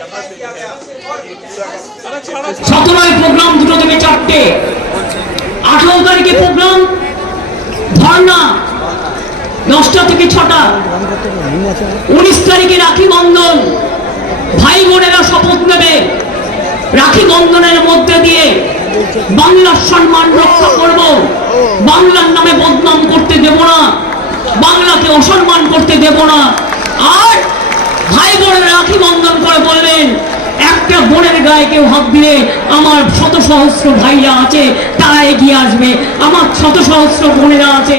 17 programme 2টো থেকে 4টে, 18 তারিখে programme ধর্ণা 10টা থেকে 6টা, 19 তারিখে রাখি বন্ধন। ভাই বোনেরা শপথ নেবে রাখি বন্ধনের মধ্যে দিয়ে বাংলার সম্মান রক্ষা করব, বাংলার নামে বদনাম করতে দেব না, বাংলাকে অসম্মান করতে দেব না। আর ভাই বোনেরা রাখি বন্ধন করে বলবেন, একটা বোনের গায়ে কেউ হাত দিলে আমার শত সহস্র ভাইরা আছে, তারা এগিয়ে আসবে, আমার শত সহস্র বোনেরা আছে।